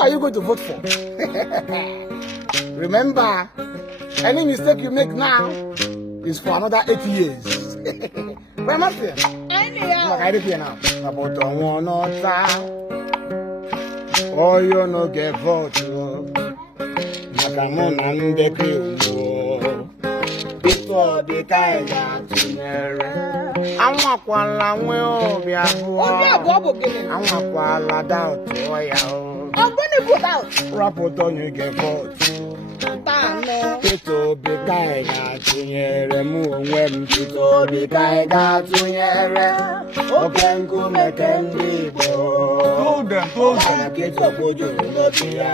are you going to vote for? Remember, any mistake you make now is for another 8 years. Where am I here? Anyhow. Like I did here now. About one or oh, you no get vote. Makamon and the crew. Before the kind of I'm not one will be a I'm not one doubt. I'm going to put out. Rapport on you get vote. Pito be kind to yere mu when pito be kind to yere. Open go make them go. Go them. Get up with you no dia.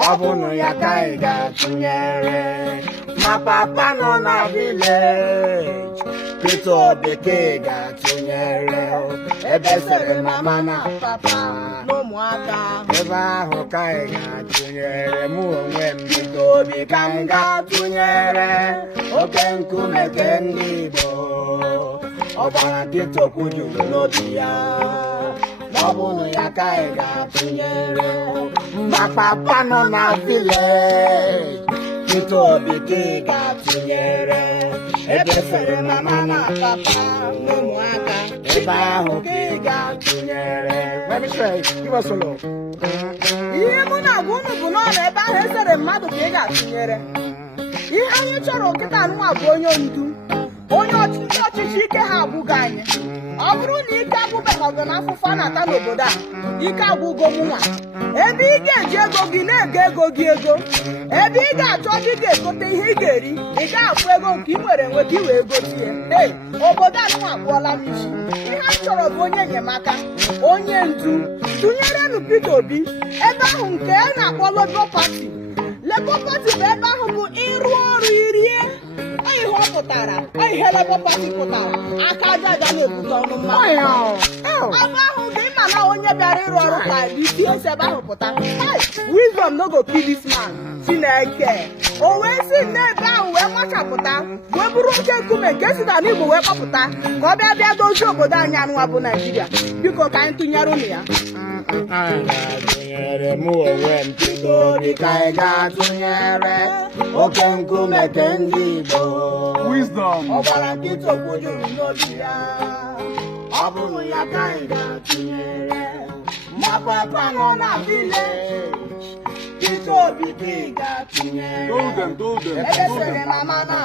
Abono ya kind to yere. My papa no na village. Pito be kind to yere. Ebesere mama na papa. No mwaka. Eva ho kind to yere mu when pito be kind to yere. Open go make them go. Obana get up with you no dia. Abono ya kind to yere. My papa no na village. Pito be kind to yere. Ebesere mama na papa. No mwaka. Eva ho kind to yere. Let me try. Give us a look. Ihe mụ na agwa unu bụ na ọ na ebe ahụ esere mmadụ ka ị ga-atụnyere. Ihe anyị chọrọ nkịta anụnwa bụ onye ndu, onye ọchịchị ike ha agwụgo anyị. Ọ bụrụ na ike agwụbeghị ọgụ na afụfụ a na-ata n'obodo a, ike agwụgo mụnwa. Ebe ị ga-eji ego gị na-ego ego gị ego, ebe ị ga-achọ gị ga-egote ihe ị ga-eri, ị ga-akwụ ego nke ị nwere enwe ka ị wee gotie. Ee, obodo anụnwa agwụọla m isi. Ihe a chọrọ bụ onye enyemaka, onye ndu. Tụnyerenụ Peter Obi ebe ahụ nke a na-akpọ Labour Party. Labour Party bụ ebe ahụ bụ ịrụ ọrụ irie. Ihe ọ pụtara, ihe Labour Party pụtara, aka aja aja na-ebute ọnụ mmadụ. Ebe ahụ dị mma na onye bịara ịrụ ọrụ ka isi esi ebe ahụ pụta. Wisdom no go kill this man. Chineke. O wee si n'ebe ahụ wee gbachapụta, wee bụrụ oke nkume nke si na n'Igbo wee kpọpụta ka ọ bịa dozie obodo anyị anụnwa bụ Naịjirịa. Biko ka anyị tụnyere ụnụ ya. Tụnyere mụ onwe m Pito Obi ka anyị ga-atụnyere oke nkume nke ndị Igbo. Wisdom. Ọbara nkịta okwujuru n'obi ya. Ọ bụrụ ya ka anyị ga-atụnyere. Ma papa nọ na village. Pito Obi ka ị ga-atụnyere. Told them. Ebesere mama na